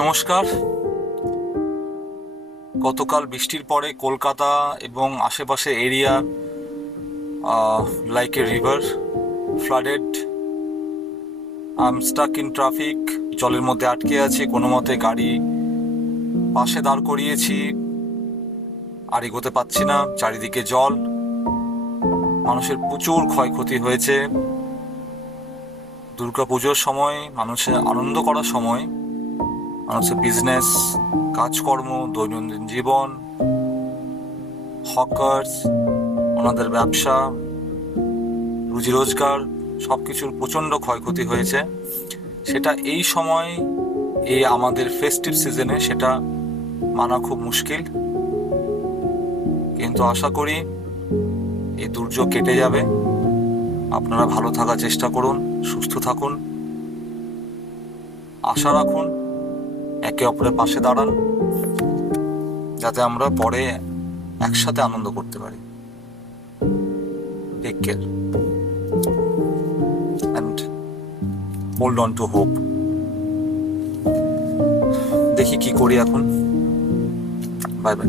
নমস্কার। গতকাল বৃষ্টির পরে কলকাতা এবং আশেপাশে area like a river flooded. I am stuck in traffic. জলের মধ্যে আটকে আছি, কোনো মতে গাড়ি পাশে দাঁড় করিয়েছি, আর এগোতে পারছি না। চারিদিকে জল, মানুষের প্রচুর ক্ষয়ক্ষতি হয়েছে। দুর্গাপুজোর সময়, মানুষের আনন্দ করার সময়, মানুষের বিজনেস, কাজকর্ম, দৈনন্দিন জীবন, হকার্স, ওনাদের ব্যবসা, রুজি রোজগার, সব কিছুর প্রচণ্ড ক্ষয়ক্ষতি হয়েছে। সেটা এই সময়, এই আমাদের ফেস্টিভ সিজনে সেটা মানা খুব মুশকিল, কিন্তু আশা করি এই দুর্যোগ কেটে যাবে। আপনারা ভালো থাকার চেষ্টা করুন, সুস্থ থাকুন, আশা রাখুন, একে অপরের পাশে দাঁড়ান, যাতে আমরা পরে একসাথে আনন্দ করতে পারি। Take care and hold on to hope. দেখি কি করি এখন। Bye by.